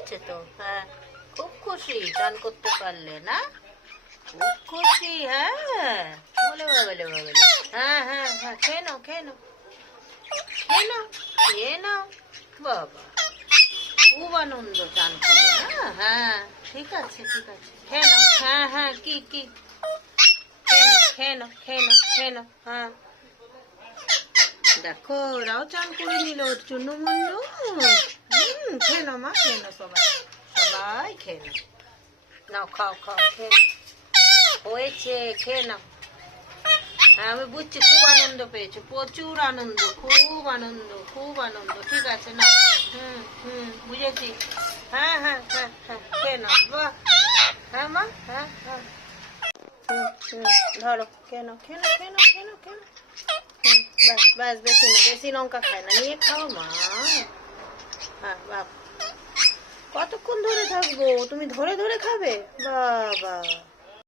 হয়েছে তো? হ্যাঁ, খুব খুশি চান করতে পারলে না? খুব খুশি, হ্যাঁ। বলে বলে বলে, হ্যাঁ হ্যাঁ হ্যাঁ, খেয়ে নাও খেয়ে নাও খেয়ে নাও খেয়ে নাও। বাবা, খুব আনন্দ চান করো না? হ্যাঁ, ঠিক আছে ঠিক আছে, খেয়ে নাও। হ্যাঁ হ্যাঁ, কি কি, খেয়ে নাও খেয়ে নাও খেয়ে নাও। হ্যাঁ, দেখো ওরাও চান করে নিল চুনু মুন্নু। খেয়ে নাও মা, খেয়ে নাও, সবাই সবাই খেয়ে নাও। নাও খাও খাও, খেয়ে নাও, হয়েছে, খেয়ে নাও। হ্যাঁ, আমি বুঝছি খুব আনন্দ পেয়েছো, প্রচুর আনন্দ, খুব আনন্দ খুব আনন্দ। ঠিক আছে না, বুঝেছি। হ্যাঁ হ্যাঁ হ্যাঁ হ্যাঁ, খেয়ে নাও। বাহ, হ্যাঁ মা, হ্যাঁ হ্যাঁ, ধরো, খেয়ে নাও খেয়ে নাও খেয়ে নাও খেয়ে নাও খেয়ে নাও। ব্যাস ব্যাস, বেশি না, বেশি লঙ্কা খায় না, নিয়ে খাও মা। হ্যাঁ বাবা, কতক্ষণ ধরে থাকবো? তুমি ধরে ধরে খাবে? বাবা,